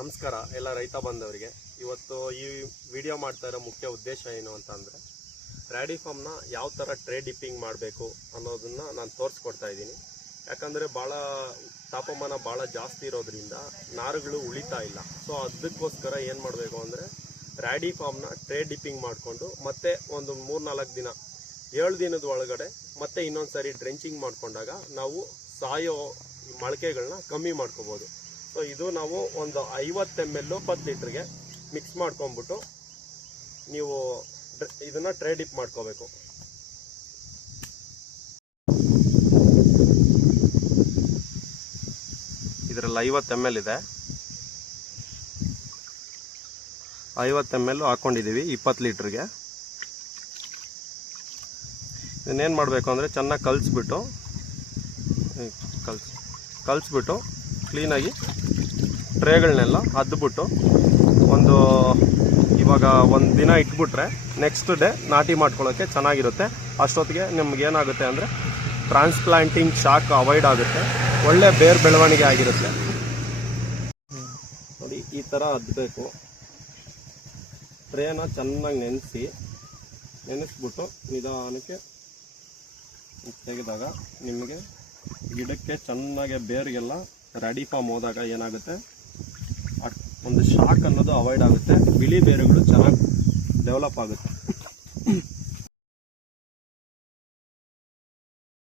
ನಮಸ್ಕಾರ ಎಲ್ಲ ರೈತ ಬಾಂಧವರಿಗೆ. ಇವತ್ತು ಈ ವಿಡಿಯೋ ಮಾಡ್ತಾ ಇರೋ ಮುಖ್ಯ ಉದ್ದೇಶ ಏನು ಅಂತ ಅಂದರೆ, ರ್ಯಾಡಿ ಫಾರ್ಮ್ನ ಯಾವ ಥರ ಟ್ರೇ ಡಿಪ್ಪಿಂಗ್ ಮಾಡಬೇಕು ಅನ್ನೋದನ್ನು ನಾನು ತೋರಿಸ್ಕೊಡ್ತಾ ಇದ್ದೀನಿ. ಯಾಕಂದರೆ ತಾಪಮಾನ ಭಾಳ ಜಾಸ್ತಿ ಇರೋದ್ರಿಂದ ನಾರುಗಳು ಉಳಿತಾ ಇಲ್ಲ. ಸೊ ಅದಕ್ಕೋಸ್ಕರ ಏನು ಮಾಡಬೇಕು ಅಂದರೆ, ರ್ಯಾಡಿ ಫಾರ್ಮ್ನ ಟ್ರೇ ಡಿಪ್ಪಿಂಗ್ ಮಾಡಿಕೊಂಡು ಮತ್ತೆ ಒಂದು 3-4 ದಿನ 7 ದಿನದ ಒಳಗಡೆ ಮತ್ತೆ ಇನ್ನೊಂದು ಸಾರಿ ಡ್ರೆಂಚಿಂಗ್ ಮಾಡಿಕೊಂಡಾಗ ನಾವು ಸಾಯೋ ಮೊಳಕೆಗಳನ್ನ ಕಮ್ಮಿ ಮಾಡ್ಕೋಬೋದು. ಸೊ ಇದು ನಾವು ಒಂದು 50 ml 20 ಲೀಟ್ರಿಗೆ ಮಿಕ್ಸ್ ಮಾಡ್ಕೊಂಡ್ಬಿಟ್ಟು ನೀವು ಇದನ್ನು ಟ್ರೇ ಡಿಪ್ ಮಾಡ್ಕೋಬೇಕು. ಇದರಲ್ಲಿ 50 ml ಇದೆ. 50 ml ಹಾಕ್ಕೊಂಡಿದ್ದೀವಿ 20 ಲೀಟ್ರಿಗೆ. ಇದನ್ನೇನು ಮಾಡಬೇಕು ಅಂದರೆ, ಚೆನ್ನಾಗಿ ಕಲಿಸ್ಬಿಟ್ಟು ಕ್ಲೀನಾಗಿ ಟ್ರೇಗಳನ್ನೆಲ್ಲ ಅದ್ಬಿಟ್ಟು ಇವಾಗ ಒಂದು ದಿನ ಇಟ್ಬಿಟ್ರೆ ನೆಕ್ಸ್ಟ್ ಡೇ ನಾಟಿ ಮಾಡ್ಕೊಳ್ಳೋಕ್ಕೆ ಚೆನ್ನಾಗಿರುತ್ತೆ. ಅಷ್ಟೊತ್ತಿಗೆ ನಿಮ್ಗೇನಾಗುತ್ತೆ ಅಂದರೆ, ಟ್ರಾನ್ಸ್ಪ್ಲಾಂಟಿಂಗ್ ಶಾಕ್ ಅವಾಯ್ಡ್ ಆಗುತ್ತೆ, ಒಳ್ಳೆ ಬೇರ್ ಬೆಳವಣಿಗೆ ಆಗಿರುತ್ತೆ. ನೋಡಿ, ಈ ಥರ ಅದ್ಬೇಕು. ಟ್ರೇನ ಚೆನ್ನಾಗಿ ನೆನೆಸ್ಬಿಟ್ಟು ನಿಧಾನಕ್ಕೆ ತೆಗೆದಾಗ ನಿಮಗೆ ಗಿಡಕ್ಕೆ ಚೆನ್ನಾಗಿ ಬೇರಿಗೆಲ್ಲ ರ್ಯಾಡಿ ಫಾರ್ಮ್ ಹೋದಾಗ ಏನಾಗುತ್ತೆ, ಒಂದು ಶಾಕ್ ಅನ್ನೋದು ಅವಾಯ್ಡ್ ಆಗುತ್ತೆ, ಬಿಳಿ ಬೇರುಗಳು ಚೆನ್ನಾಗಿ ಡೆವಲಪ್ ಆಗುತ್ತೆ.